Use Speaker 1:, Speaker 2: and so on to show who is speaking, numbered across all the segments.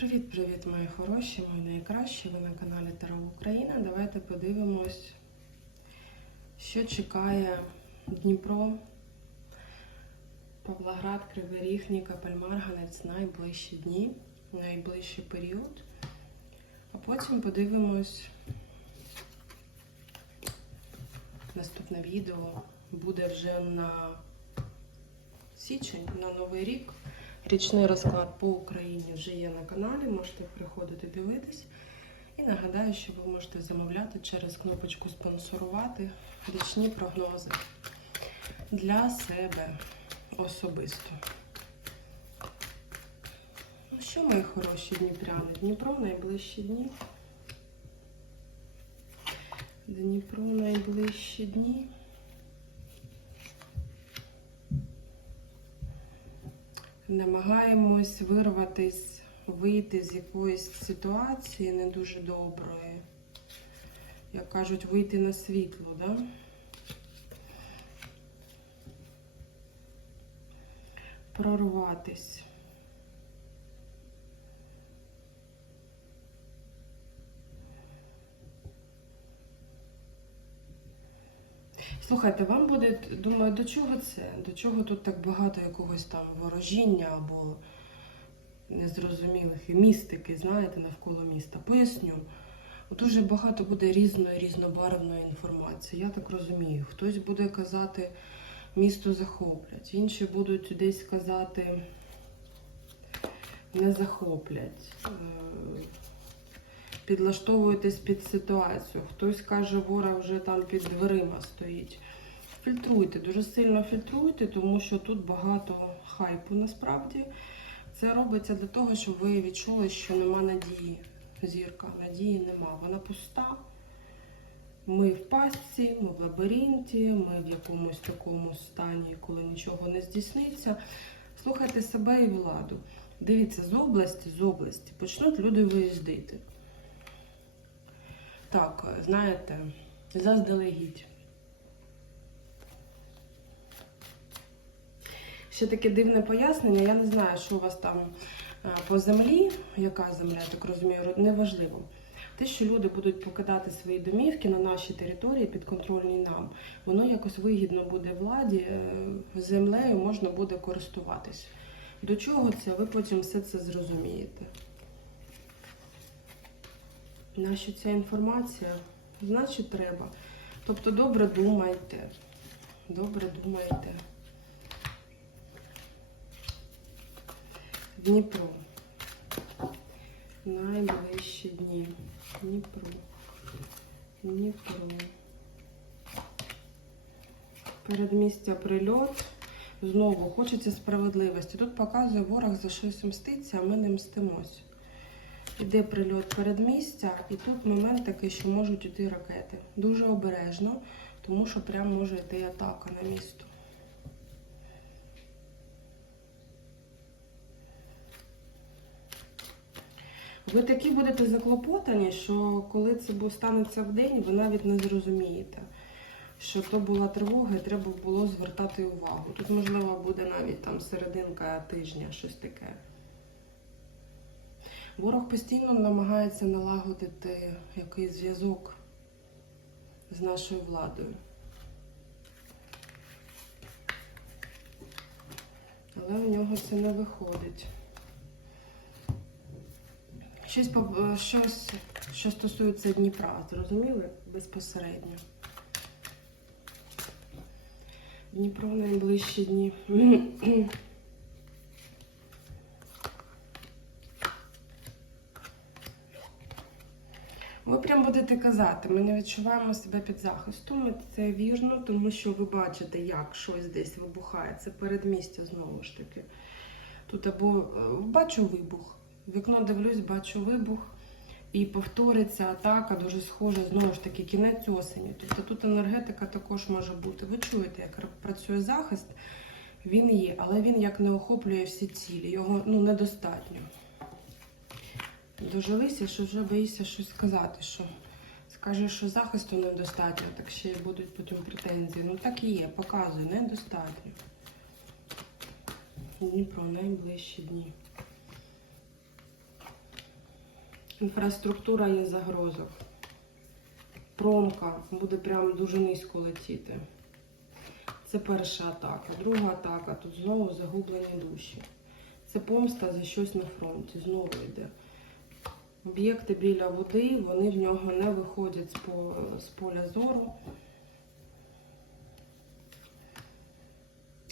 Speaker 1: Привіт-привіт, мої хороші, мої найкращі. Ви на каналі Таро Україна. Давайте подивимось, що чекає Дніпро, Павлоград, Кривий Ріг, Нікополь, Марганець найближчі дні, найближчий період. А потім подивимось. Наступне відео буде вже на січень, на Новий рік. Річний розклад по Україні вже є на каналі, можете приходити дивитись. І нагадаю, що ви можете замовляти через кнопочку спонсорувати річні прогнози для себе особисто. Ну що, мої хороші дніпряни? Дніпро найближчі дні. Дніпро найближчі дні. Намагаємось вирватись, вийти з якоїсь ситуації не дуже доброї. Як кажуть, вийти на світло, да? Прорватись. Слухайте, вам буде, думаю, до чого це? До чого тут так багато якогось там ворожіння або незрозумілих містики, знаєте, навколо міста? Поясню. Дуже багато буде різної, різнобарвної інформації. Я так розумію. Хтось буде казати, місто захоплять, інші будуть десь казати, не захоплять. Підлаштовуєтесь під ситуацію. Хтось каже, ворог вже там під дверима стоїть. Фільтруйте, дуже сильно фільтруйте, тому що тут багато хайпу насправді. Це робиться для того, щоб ви відчули, що нема надії. Зірка, надії нема. Вона пуста. Ми в пастці, ми в лабіринті, ми в якомусь такому стані, коли нічого не здійсниться. Слухайте себе і владу. Дивіться, з області, з області почнуть люди виїздити. Так, знаєте, заздалегідь. Ще таке дивне пояснення. Я не знаю, що у вас там е, по землі, яка земля, я так розумію, неважливо. Те, що люди будуть покидати свої домівки на нашій території, підконтрольній нам, воно якось вигідно буде владі, е, землею можна буде користуватись. До чого це? Ви потім все це зрозумієте. Нащо ця інформація? Значить, треба. Тобто, добре думайте. Добре думайте. Дніпро. Найближчі дні. Дніпро. Дніпро. Передмістя прильот. Знову хочеться справедливості. Тут показує ворог за щось мститься, а ми не мстимось. Іде прильот передмістя, і тут момент такий, що можуть йти ракети. Дуже обережно, тому що прям може йти атака на місто. Ви такі будете заклопотані, що коли це станеться в день, ви навіть не зрозумієте, що то була тривога і треба було звертати увагу. Тут, можливо, буде навіть там серединка тижня, щось таке. Ворог постійно намагається налагодити якийсь зв'язок з нашою владою. Але у нього це не виходить. Щось, щось що стосується Дніпра, зрозуміли? Безпосередньо. Дніпро найближчі дні. Ви прям будете казати, ми не відчуваємо себе під захистом. і Це вірно, тому що ви бачите, як щось десь вибухає. Це передмістя знову ж таки. Тут або е, бачу вибух. Вікно дивлюсь, бачу вибух. І повториться атака, дуже схожа, знову ж таки, кінець осені. Тобто тут енергетика також може бути. Ви чуєте, як працює захист, він є, але він як не охоплює всі цілі. Його ну, недостатньо. Дожилися, що вже боїшся щось сказати, що скажеш, що захисту недостатньо, так ще й будуть потім претензії. Ну так і є, показує, недостатньо. Дніпро найближчі дні. Інфраструктура є загрозок. Промка буде прям дуже низько летіти. Це перша атака. Друга атака. Тут знову загублені душі. Це помста за щось на фронті. Знову йде. Об'єкти біля води, вони в нього не виходять з, поля зору.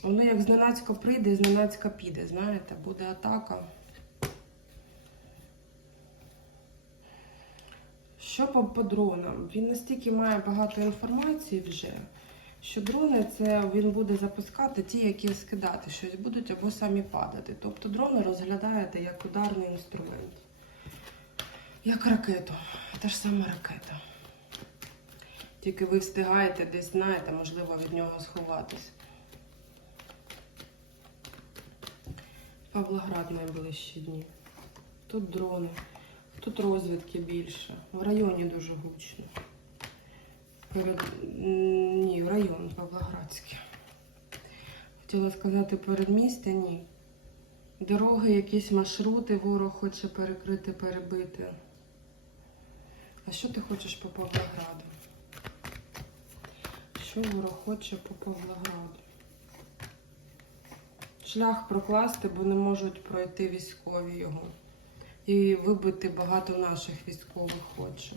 Speaker 1: Воно як зненацька прийде зненацька піде, знаєте, буде атака. Що по, по дронам? Він настільки має багато інформації вже, що дрони це він буде запускати ті, які скидати щось будуть або самі падати. Тобто дрони розглядаєте як ударний інструмент. Як ракету. Та ж сама ракета. Тільки ви встигаєте десь, знаєте, можливо, від нього сховатись. Павлоград найближчі дні. Тут дрони, тут розвідки більше. В районі дуже гучно. Перед... Ні, район Павлоградський. Хотіла сказати передмістя, ні. Дороги, якісь маршрути ворог хоче перекрити, перебити. А що ти хочеш по Павлограду? Що ворог хоче по Павлограду? Шлях прокласти, бо не можуть пройти військові його. І вибити багато наших військових хоче.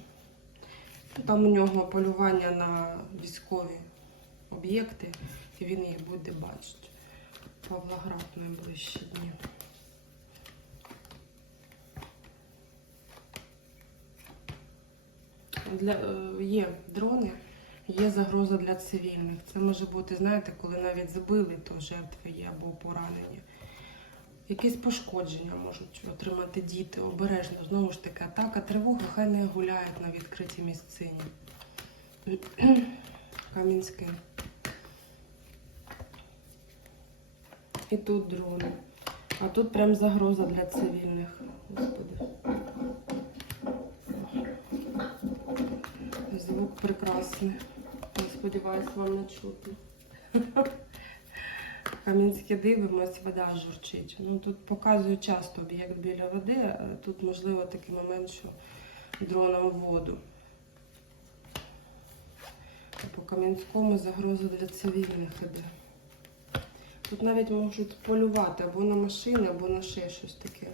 Speaker 1: Там у нього полювання на військові об'єкти, і він їх буде бачити. Павлоград найближчі дні. Для, е, є дрони, є загроза для цивільних. Це може бути, знаєте, коли навіть збили, то жертви є або поранені. Якісь пошкодження можуть отримати діти обережно. Знову ж таки, атака, тривога, хай не гуляють на відкритій місцині. Камінське. І тут дрони. А тут прям загроза для цивільних. Господи. Звук прекрасний. Я сподіваюсь, вам не чути. Кам'янське дивимось, вода журчить. Ну тут показую часто об'єкт біля води. Тут можливо такий момент, що дроном в воду. По Кам'янському загроза для цивільних іде. Тут навіть можуть полювати або на машини, або на ще щось таке.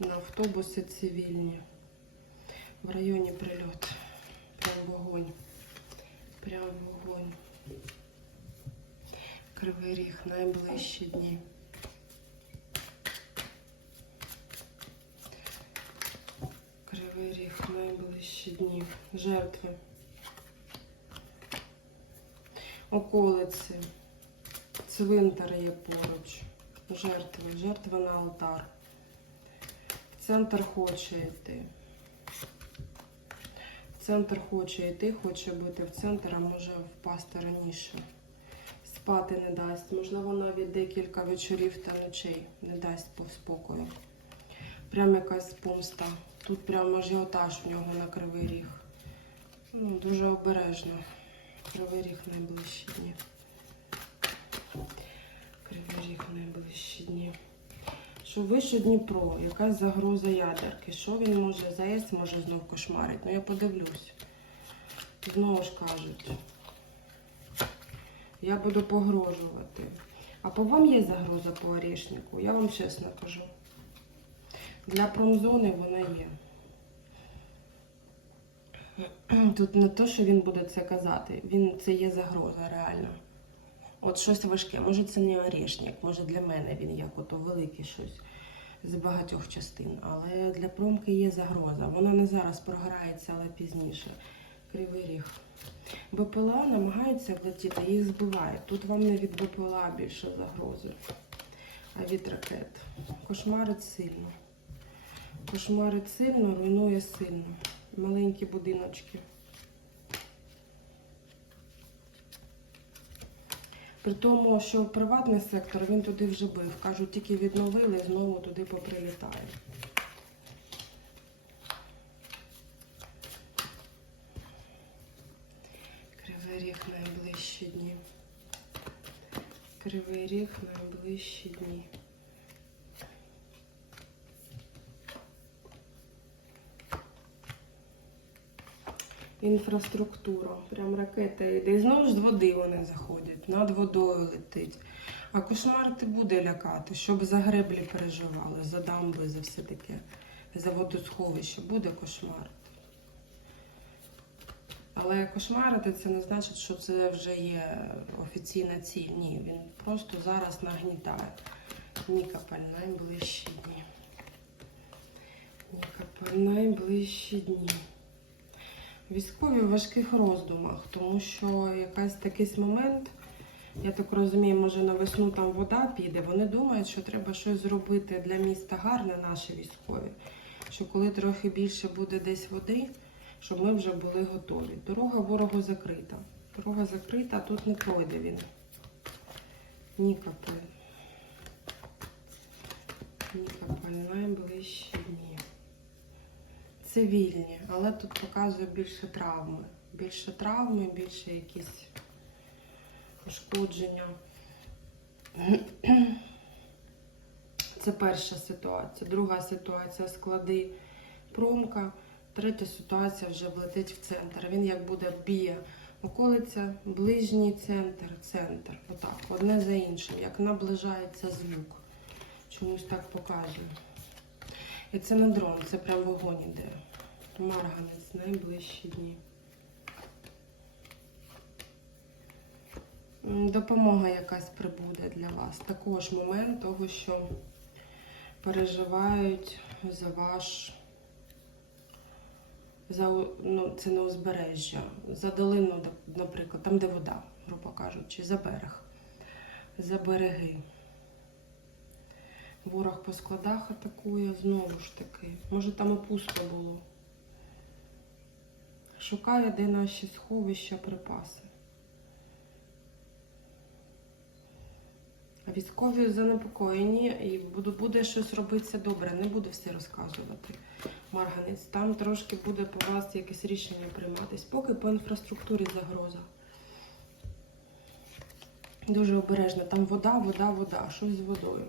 Speaker 1: На автобуси цивільні. В районі прильот. Прям вогонь. Кривий ріг найближчі дні. Кривий ріг найближчі дні. Жертви. Околиці. Цвинтар є поруч. Жертви. Жертви на алтар. В центр хоче йти. Центр хоче йти, хоче бути в центр, а може впасти раніше. Спати не дасть. Можливо, навіть декілька вечорів та ночей не дасть по спокою. Прям якась помста. Тут прям ажіотаж в нього на кривий ріг. Ну, дуже обережно. Кривий ріг найближчі дні. Кривий ріг найближчі дні. Що вище Дніпро, якась загроза ядерки. Що він може заєсть, може знов кошмарить. Ну я подивлюсь. Знову ж кажуть. Я буду погрожувати. А по вам є загроза по орешнику? Я вам чесно кажу. Для промзони вона є. Тут не то, що він буде це казати, він це є загроза реально. От щось важке. Може це не орешник, може для мене він як ото великий щось з багатьох частин. Але для промки є загроза. Вона не зараз програється, але пізніше. Кривий ріг. БПЛА намагаються влетіти, їх збивають. Тут вам не від БПЛА більше загрози, а від ракет. Кошмарить сильно. Кошмарить сильно, руйнує сильно. Маленькі будиночки. При тому, що приватний сектор він туди вже бив. Кажуть, тільки відновили, знову туди поприлітає. Кривий ріг найближчі дні. Кривий ріг найближчі дні. Інфраструктура. Прям ракета йде. І знову ж з води вони заходять, над водою летить. А кошмар ти буде лякати, щоб за греблі переживали, за дамби, за все таке, за водосховище. Буде кошмар. Але кошмарити це не значить, що це вже є офіційна ціль. Ні, він просто зараз нагнітає. Нікапель найближчі дні. Нікапель найближчі дні. Військові в важких роздумах, тому що якась такий момент, я так розумію, може на весну там вода піде. Вони думають, що треба щось зробити для міста гарне, наші військові. Що коли трохи більше буде десь води, щоб ми вже були готові. Дорога ворогу закрита. Дорога закрита, а тут не пройде він. Нікапель. Нікапель найближчі дні. Цивільні, але тут показує більше травми. Більше травми, більше якісь ушкодження. Це перша ситуація. Друга ситуація склади промка. Третя ситуація вже влетить в центр. Він як буде б'є околиця, ближній центр, центр. Отак, одне за іншим, як наближається звук. Чомусь так показує. І це не дрон, це прям вогонь іде. Марганець найближчі дні. Допомога якась прибуде для вас. Також момент того, що переживають за ваш, за, ну, це не узбережжя, за долину, наприклад, там, де вода, грубо кажучи, за берег, за береги. Ворог по складах атакує знову ж таки. Може там і пусто було. Шукає, де наші сховища, припаси. Військові занепокоєні і буде щось робитися добре, не буду все розказувати. Марганець, там трошки буде по вас якесь рішення прийматись. Поки по інфраструктурі загроза. Дуже обережно. Там вода, вода, вода, щось з водою.